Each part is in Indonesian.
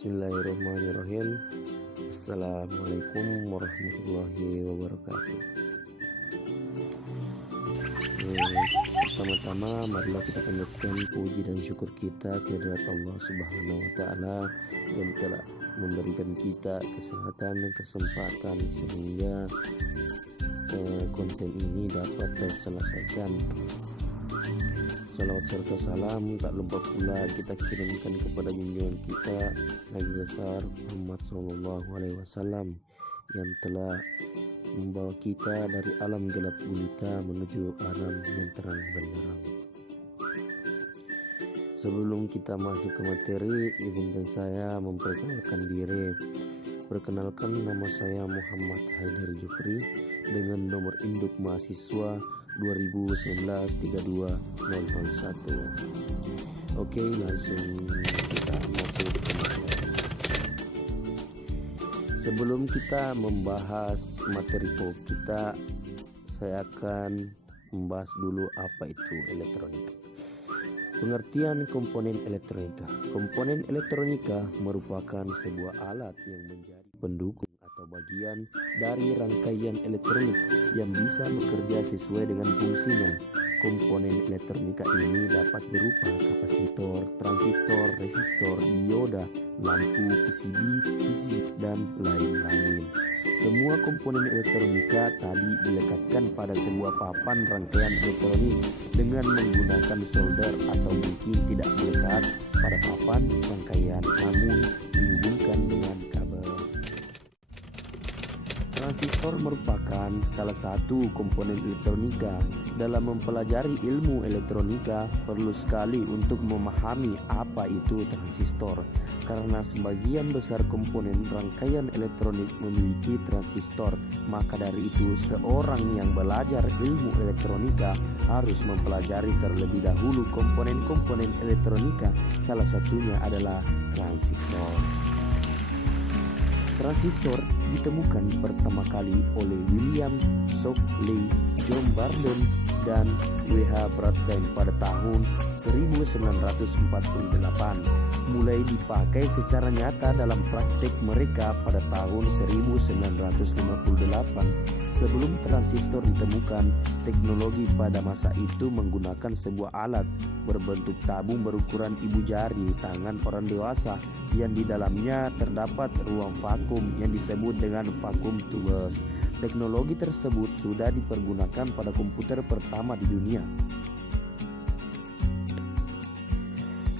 Bismillahirrahmanirrahim. Assalamualaikum warahmatullahi wabarakatuh. Pertama-tama marilah kita panjatkan puji dan syukur kita kehadirat Allah Subhanahu wa taala yang telah memberikan kita kesehatan dan kesempatan sehingga konten ini dapat terselesaikan. Salawat serta salam tak lupa pula kita kirimkan kepada junjungan kita Nabi besar Muhammad SAW yang telah membawa kita dari alam gelap gulita menuju alam yang terang benderang. Sebelum kita masuk ke materi, izinkan saya memperkenalkan diri. Perkenalkan, nama saya Muhammad Haidar Jufri dengan nomor induk mahasiswa 2019-32-001. Oke, langsung kita masuk ke materi. Sebelum kita membahas materi pokok kita, saya akan membahas dulu apa itu elektronika. Pengertian komponen elektronika. Komponen elektronika merupakan sebuah alat yang menjadi pendukung atau bagian dari rangkaian elektronik yang bisa bekerja sesuai dengan fungsinya. Komponen elektronika ini dapat berupa kapasitor, transistor, resistor, dioda, lampu, PCB, sisi, dan lain-lain. Semua komponen elektronika tadi dilekatkan pada sebuah papan rangkaian elektronik dengan menggunakan solder atau mungkin tidak melekat pada papan rangkaian namun dihubungkan dengan kabel. Transistor merupakan salah satu komponen elektronika. Dalam mempelajari ilmu elektronika, perlu sekali untuk memahami apa itu transistor, karena sebagian besar komponen rangkaian elektronik memiliki transistor. Maka dari itu, seorang yang belajar ilmu elektronika harus mempelajari terlebih dahulu komponen-komponen elektronika. Salah satunya adalah transistor. Transistor ditemukan pertama kali oleh William Shockley, John Barton, dan W.H. Bradstein pada tahun 1948. Mulai dipakai secara nyata dalam praktek mereka pada tahun 1958. Sebelum transistor ditemukan, teknologi pada masa itu menggunakan sebuah alat berbentuk tabung berukuran ibu jari tangan orang dewasa yang di dalamnya terdapat ruang vakum yang disebut dengan vacuum tubes. Teknologi tersebut sudah dipergunakan pada komputer pertama di dunia.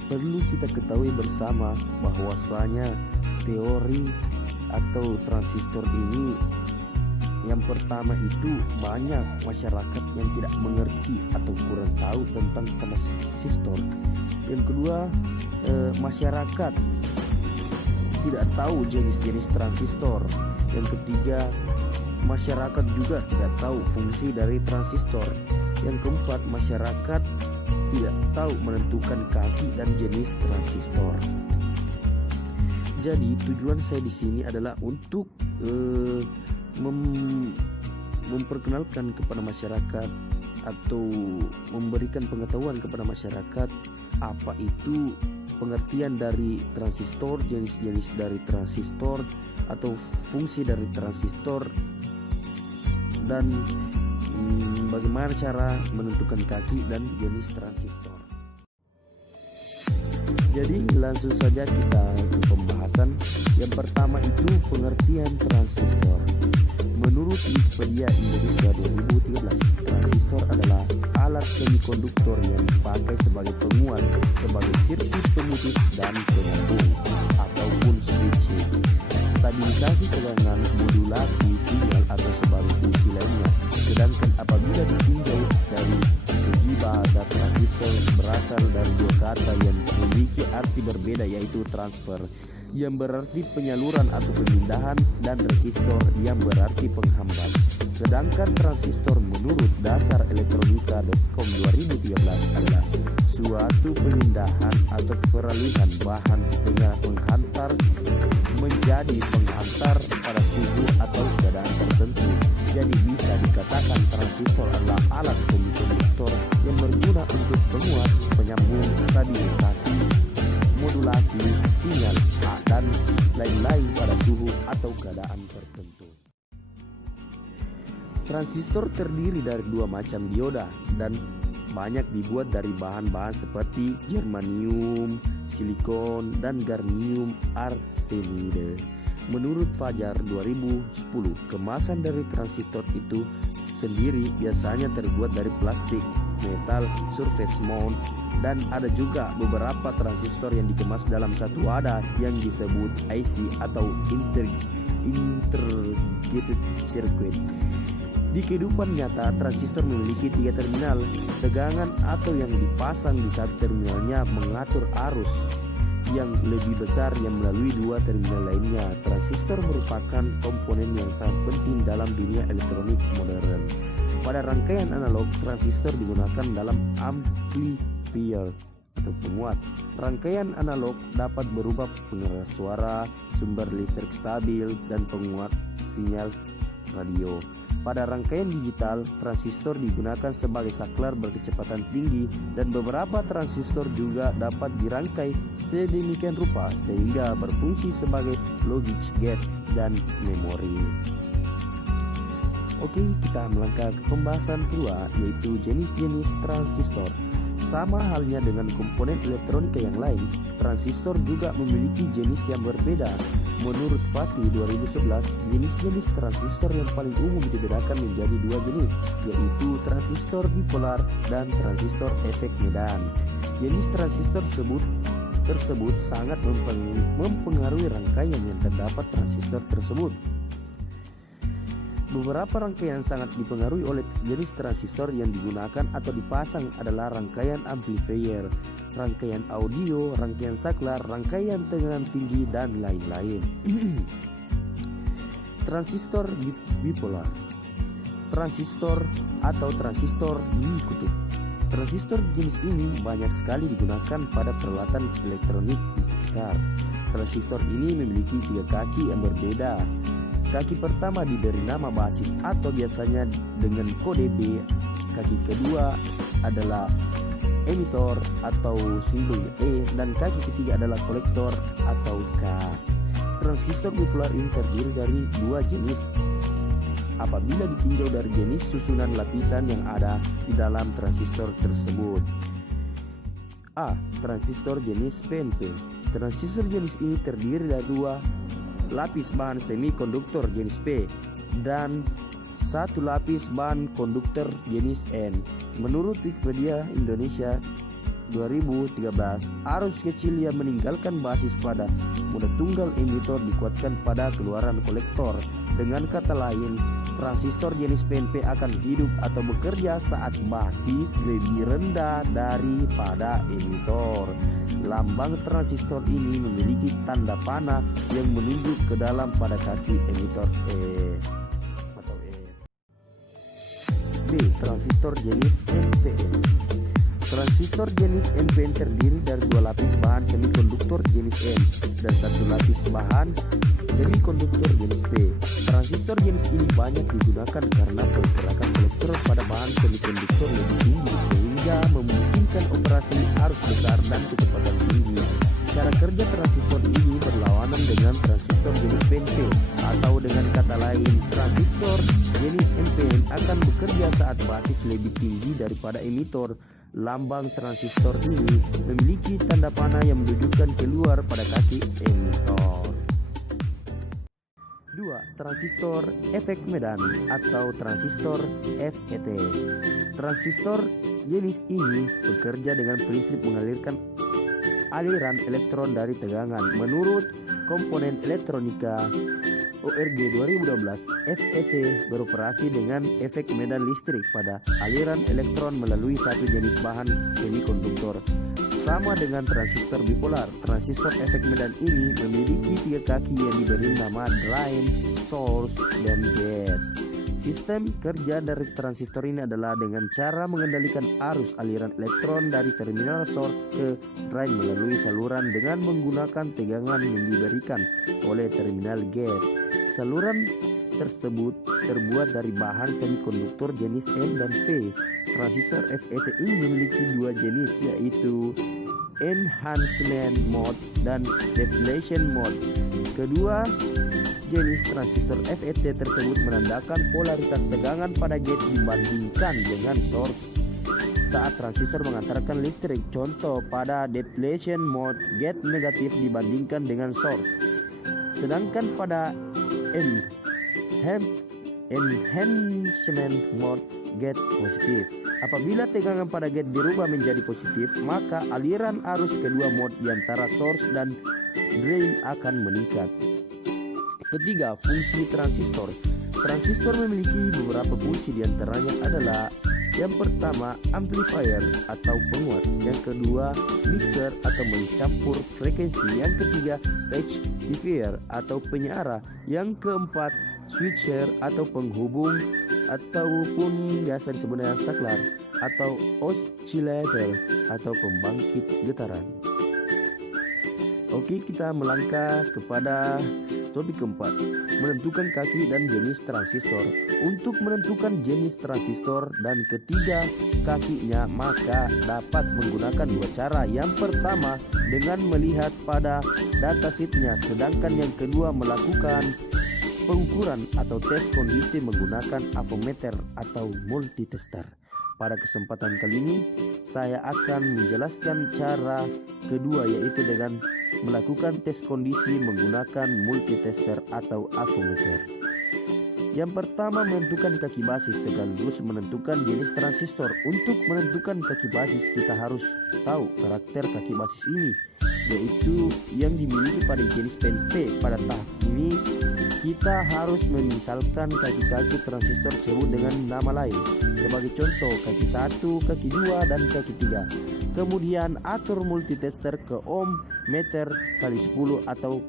Perlu kita ketahui bersama bahwasanya teori atau transistor ini yang pertama itu banyak masyarakat yang tidak mengerti atau kurang tahu tentang transistor. Yang kedua, masyarakat tidak tahu jenis-jenis transistor. Yang ketiga, masyarakat juga tidak tahu fungsi dari transistor. Yang keempat, masyarakat tidak tahu menentukan kaki dan jenis transistor. Jadi tujuan saya di sini adalah untuk memperkenalkan kepada masyarakat atau memberikan pengetahuan kepada masyarakat apa itu pengertian dari transistor, jenis-jenis dari transistor atau fungsi dari transistor, dan bagaimana cara menentukan kaki dan jenis transistor. Jadi langsung saja kita ke pembahasan. Yang pertama itu pengertian transistor. Menurut Wikipedia Indonesia 2013, transistor adalah alat semikonduktor yang dipakai sebagai penguat, sebagai sirkuit pemutus dan penyambung ataupun switching, stabilisasi tegangan, modulasi sinyal atau sebagai fungsi lainnya. Sedangkan apabila ditinjau dari segi bahasa, transistor berasal dari dua kata yang memiliki arti berbeda, yaitu transfer yang berarti penyaluran atau pemindahan dan resistor yang berarti penghambat. Sedangkan transistor menurut dasar elektronika.com 2013 adalah suatu pemindahan atau peralihan bahan setengah menghantar menjadi penghantar pada suhu atau keadaan tertentu. Jadi bisa dikatakan transistor adalah alat semikonduktor yang berguna untuk penguat, penyambung, stabilisasi, modulasi operasi sinyal dan lain-lain pada suhu atau keadaan tertentu. Transistor terdiri dari dua macam dioda dan banyak dibuat dari bahan-bahan seperti germanium, silikon, dan gallium arsenide. Menurut Fajar 2010, kemasan dari transistor itu sendiri biasanya terbuat dari plastik, metal, surface mount, dan ada juga beberapa transistor yang dikemas dalam satu wadah yang disebut IC atau integrated circuit. Di kehidupan nyata, transistor memiliki 3 terminal tegangan atau yang dipasang di satu terminalnya mengatur arus yang lebih besar yang melalui 2 terminal lainnya. Transistor merupakan komponen yang sangat penting dalam dunia elektronik modern. Pada rangkaian analog, transistor digunakan dalam amplifier atau penguat. Rangkaian analog dapat berubah pengeras suara, sumber listrik stabil, dan penguat sinyal radio. Pada rangkaian digital, transistor digunakan sebagai saklar berkecepatan tinggi dan beberapa transistor juga dapat dirangkai sedemikian rupa sehingga berfungsi sebagai logic gate dan memori. Oke, kita melangkah ke pembahasan kedua, yaitu jenis-jenis transistor. Sama halnya dengan komponen elektronika yang lain, transistor juga memiliki jenis yang berbeda. Menurut Fatih 2011, jenis-jenis transistor yang paling umum dibedakan menjadi 2 jenis, yaitu transistor bipolar dan transistor efek Medan. Jenis transistor tersebut sangat mempengaruhi rangkaian yang terdapat transistor tersebut. Beberapa rangkaian sangat dipengaruhi oleh jenis transistor yang digunakan atau dipasang adalah rangkaian amplifier, rangkaian audio, rangkaian saklar, rangkaian tegangan tinggi, dan lain-lain. Transistor bipolar, transistor atau transistor dikutub. Transistor jenis ini banyak sekali digunakan pada peralatan elektronik di sekitar. Transistor ini memiliki 3 kaki yang berbeda. Kaki pertama diberi nama basis atau biasanya dengan kode B. Kaki kedua adalah emitor atau simbolnya E, dan kaki ketiga adalah kolektor atau K. Transistor bipolar ini terdiri dari 2 jenis apabila ditinjau dari jenis susunan lapisan yang ada di dalam transistor tersebut. A. Transistor jenis PNP. Transistor jenis ini terdiri dari 2 lapis bahan semikonduktor jenis P dan 1 lapis bahan konduktor jenis N. Menurut Wikipedia Indonesia 2013, arus kecil yang meninggalkan basis pada moda tunggal emitor dikuatkan pada keluaran kolektor. Dengan kata lain, transistor jenis PNP akan hidup atau bekerja saat basis lebih rendah daripada emitor. Lambang transistor ini memiliki tanda panah yang menunjuk ke dalam pada kaki emitor E atau E. B. Transistor jenis NPN. Transistor jenis NPN terdiri dari 2 lapis bahan semikonduktor jenis N dan 1 lapis bahan semikonduktor jenis P. Transistor jenis ini banyak digunakan karena pergerakan kolektor pada bahan semikonduktor lebih tinggi sehingga memungkinkan operasi arus besar dan kecepatan tinggi. Cara kerja transistor ini berlawanan dengan transistor jenis PNP, atau dengan kata lain, transistor jenis NPN akan bekerja saat basis lebih tinggi daripada emitor. Lambang transistor ini memiliki tanda panah yang menunjukkan keluar pada kaki emitor. 2. Transistor efek Medan atau transistor FET. Transistor jenis ini bekerja dengan prinsip mengalirkan aliran elektron dari tegangan. Menurut komponen elektronika ORG 2012, FET beroperasi dengan efek medan listrik pada aliran elektron melalui satu jenis bahan semikonduktor. Sama dengan transistor bipolar, transistor efek medan ini memiliki 3 kaki yang diberi nama drain, source, dan gate. Sistem kerja dari transistor ini adalah dengan cara mengendalikan arus aliran elektron dari terminal source ke drain melalui saluran dengan menggunakan tegangan yang diberikan oleh terminal gate. Saluran tersebut terbuat dari bahan semikonduktor jenis N dan P. Transistor FET ini memiliki 2 jenis, yaitu enhancement mode dan deflation mode. Kedua jenis transistor FET tersebut menandakan polaritas tegangan pada gate dibandingkan dengan source saat transistor mengantarkan listrik. Contoh, pada depletion mode gate negatif dibandingkan dengan source, sedangkan pada enhancement mode gate positif. Apabila tegangan pada gate dirubah menjadi positif, maka aliran arus kedua mode di antara source dan drain akan meningkat. Ketiga, fungsi transistor. Transistor memiliki beberapa fungsi, diantaranya adalah: yang pertama, amplifier atau penguat; yang kedua, mixer atau mencampur frekuensi; yang ketiga, rectifier atau penyara; yang keempat, switcher atau penghubung ataupun biasa disebut dengan saklar; atau oscillator atau pembangkit getaran. Oke, kita melangkah kepada topik keempat, menentukan kaki dan jenis transistor. Untuk menentukan jenis transistor dan ketiga kakinya, maka dapat menggunakan dua cara. Yang pertama dengan melihat pada datasheetnya, sedangkan yang kedua melakukan pengukuran atau tes kondisi menggunakan avometer atau multitester. Pada kesempatan kali ini saya akan menjelaskan cara kedua, yaitu dengan melakukan tes kondisi menggunakan multitester atau avometer. Yang pertama, menentukan kaki basis sekaligus menentukan jenis transistor. Untuk menentukan kaki basis, kita harus tahu karakter kaki basis ini, yaitu yang dimiliki pada jenis PNP. Pada tahap ini kita harus memisalkan kaki-kaki transistor tersebut dengan nama lain. Sebagai contoh, kaki 1, kaki 2, dan kaki 3. Kemudian atur multitester ke ohm, meter, kali 10 atau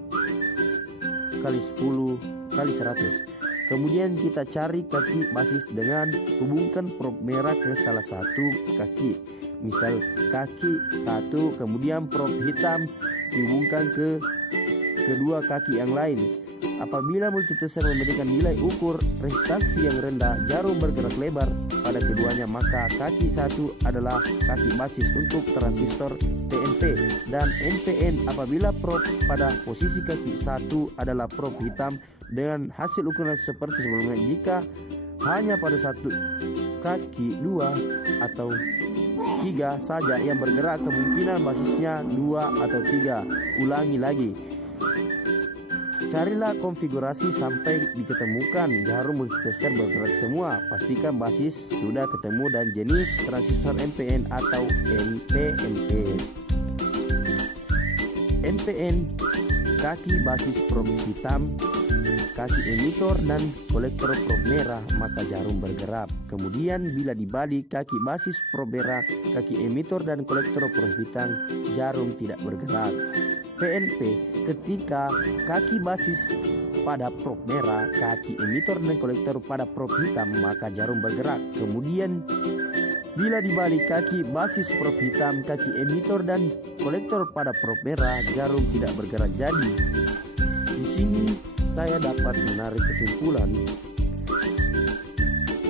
kali 10 kali 100. Kemudian kita cari kaki basis dengan hubungkan prob merah ke salah satu kaki. Misal kaki 1, kemudian prob hitam dihubungkan ke kedua kaki yang lain. Apabila multitester memberikan nilai ukur resistansi yang rendah, jarum bergerak lebar pada keduanya, maka kaki 1 adalah kaki basis untuk transistor PNP dan NPN. Apabila prob pada posisi kaki 1 adalah prob hitam dengan hasil ukuran seperti sebelumnya. Jika hanya pada satu kaki 2 atau 3 saja yang bergerak, kemungkinan basisnya 2 atau 3. Ulangi lagi. Carilah konfigurasi sampai diketemukan jarum multitester bergerak semua. Pastikan basis sudah ketemu dan jenis transistor NPN atau NPNP. NPN, kaki basis prob hitam, kaki emitor dan kolektor prob merah, maka jarum bergerak. Kemudian bila dibalik, kaki basis prob merah, kaki emitor dan kolektor prob hitam, jarum tidak bergerak. PNP, ketika kaki basis pada prob merah, kaki emitor dan kolektor pada prob hitam, maka jarum bergerak. Kemudian bila dibalik, kaki basis prob hitam, kaki emitor dan kolektor pada prob merah, jarum tidak bergerak. Jadi di sini saya dapat menarik kesimpulan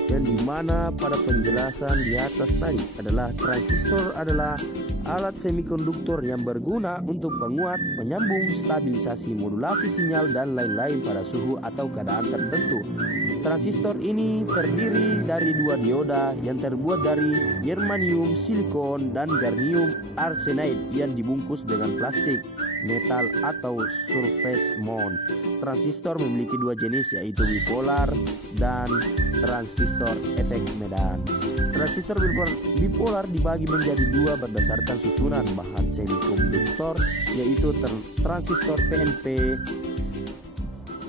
yang dimana pada penjelasan di atas tadi adalah transistor adalah alat semikonduktor yang berguna untuk penguat, penyambung, stabilisasi, modulasi sinyal, dan lain-lain pada suhu atau keadaan tertentu. Transistor ini terdiri dari dua dioda yang terbuat dari germanium, silikon, dan germanium arsenide yang dibungkus dengan plastik, metal, atau surface mount. Transistor memiliki dua jenis, yaitu bipolar dan transistor efek medan. Transistor bipolar dibagi menjadi dua berdasarkan susunan bahan semikonduktor, yaitu transistor PNP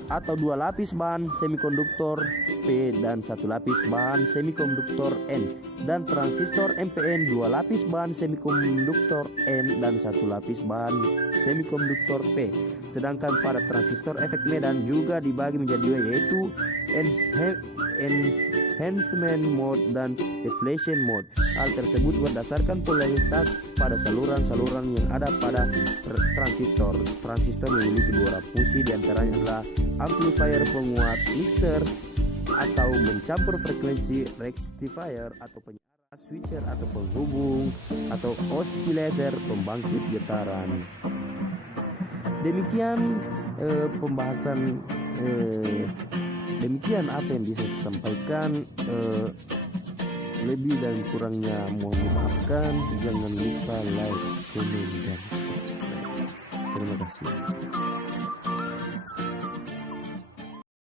atau dua lapis bahan semikonduktor P dan satu lapis bahan semikonduktor N, dan transistor NPN dua lapis bahan semikonduktor N dan satu lapis bahan semikonduktor P. Sedangkan pada transistor efek medan juga dibagi menjadi dua, yaitu enhancement mode dan deflation mode. Hal tersebut berdasarkan polaritas pada saluran-saluran yang ada pada transistor. Transistor memiliki dua fungsi, diantaranya adalah amplifier, penguat, mixer atau mencampur frekuensi, rectifier atau penyara. switcher atau penghubung atau oscillator pembangkit getaran. Demikian pembahasan demikian apa yang bisa saya sampaikan. Lebih dan kurangnya mohon dimaafkan. Jangan lupa like, komen, dan subscribe. Terima kasih.